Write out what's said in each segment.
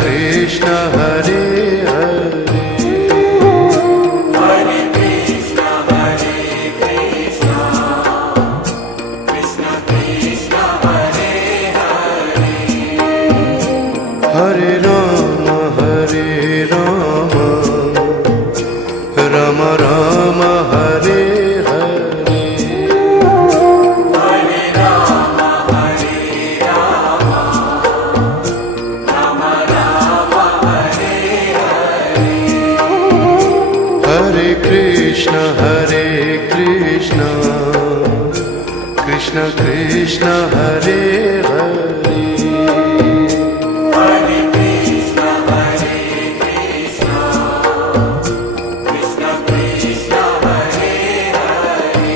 Krishna Hare Hare Hare Krishna Krishna Krishna Hare Hare Hare Ram Ram Ram Hare Hare Hare Ram Ram Ram Hare Hare Hare Krishna Krishna Krishna Hare Hare Hare Krishna Krishna Krishna Hare Hare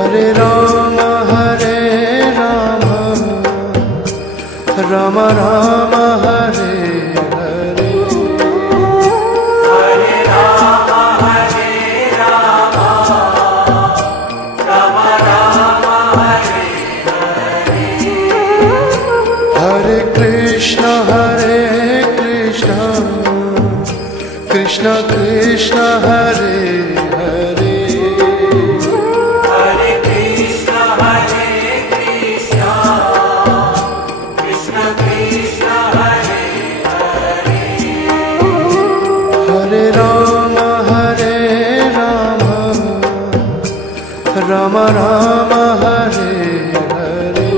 Hare Ram Ram Ram Hare Hare Hare Ram Ram Ram Hare Hare Krishna Krishna Krishna Hare Hare Hare Krishna Krishna Krishna Hare Hare Hare Ram Ram Ram Hare Hare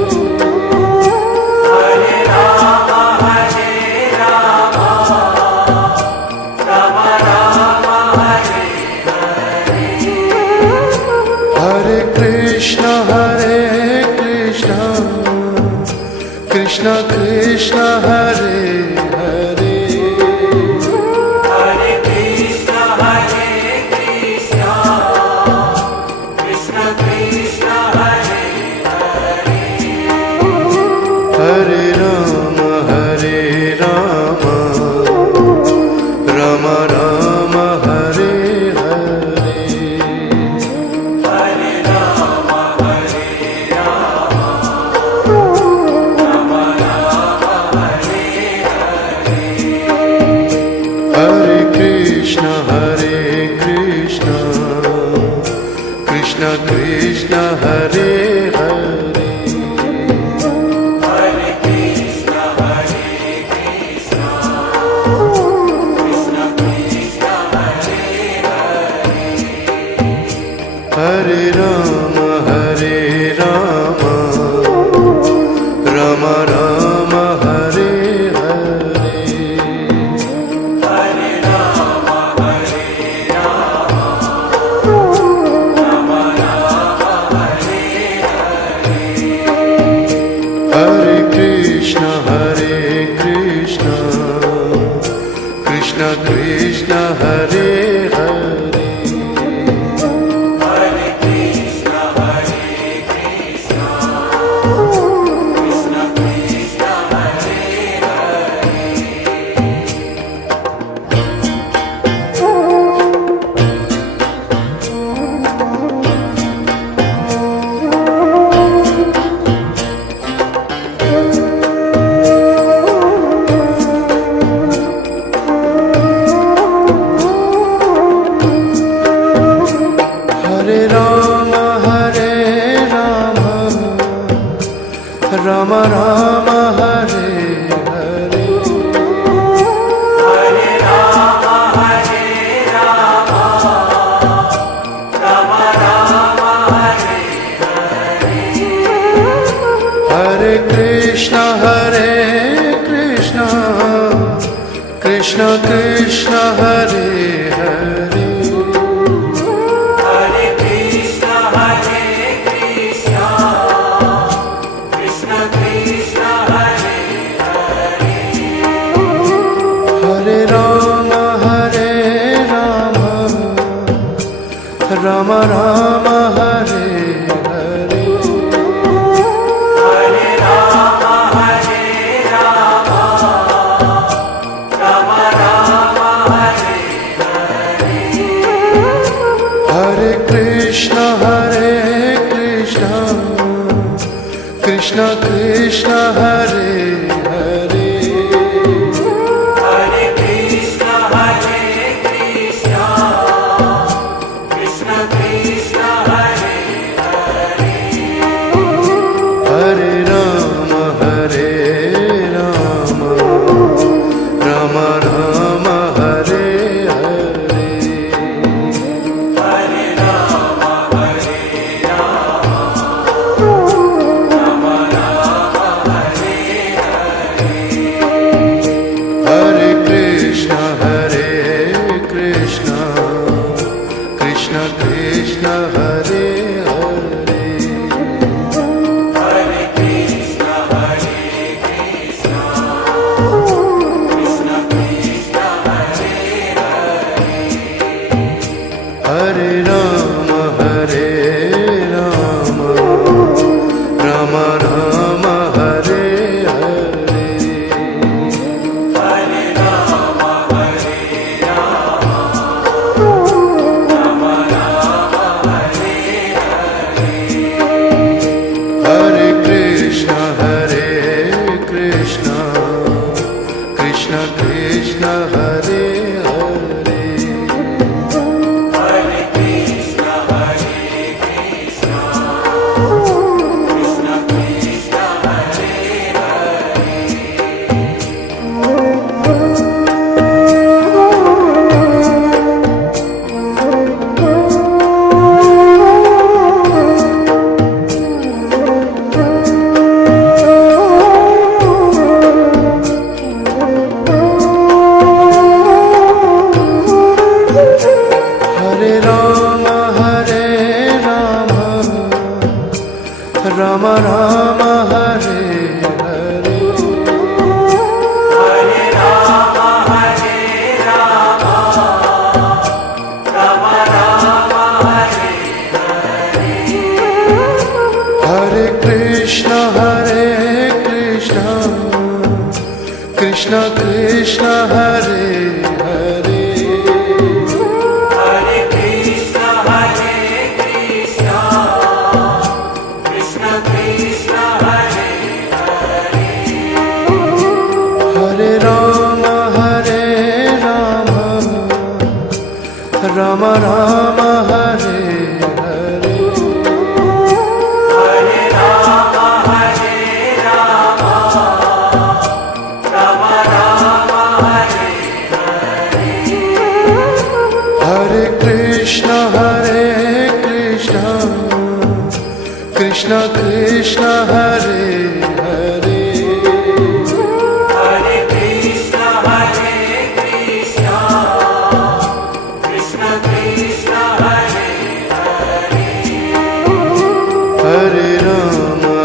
Hare Ram Ram Ram Hare Hare Krishna Krishna Krishna Hare Hare Hare Krishna Krishna Krishna Hare Hare Hare Ram Ram Ram Hare Hare Hare Ram Ram Ram Hare Hare Hare Krishna Krishna Krishna Hare Hare Hare Krishna Krishna Krishna Hare Hare Hare Ram Ram Ram Hare Hare Hare Ram Ram Ram Hare Hare Hare Krishna Krishna Krishna Hare Hare Hare Krishna Krishna Krishna Hare Hare Hare Ram Ram Ram Hare Hare Hare Ram Ram Ram Hare Hare Hare Krishna Krishna Krishna Hare Hare Hare Krishna Krishna Krishna Hare Hare Hare Ram Ram Ram Hare Hare Krishna Krishna Hare Hare Hare Krishna, Krishna Krishna, Hare Hare, Hare Rama Hare Rama Rama Rama Hare Hare Hare Rama, Hare Rama, Rama Rama, Hare Hare, Hare Krishna Krishna Krishna Hare Hare Hare Krishna, Krishna Krishna, Hare Hare, Hare Rama Hare Rama Rama Rama Hare Hare Hare Rama, Hare Rama, Rama Rama, Hare Hare, Hare Krishna Krishna Krishna Hare Hare Hare Krishna, Krishna Krishna, Hare Hare, Hare Rama Rama Rama Hare Hare Hare Rama, Hare Rama, Rama Rama, Hare Hare, Hare Krishna Krishna Krishna Hare Hare Hare Krishna, Krishna Krishna, Hare Hare, Hare Rama Rama Rama Hare Hare Hare Rama, Hare Rama, Rama Rama, Hare Hare, Hare Krishna Krishna Hare Hare Hare Krishna, Krishna Krishna, Hare Hare, Hare Rama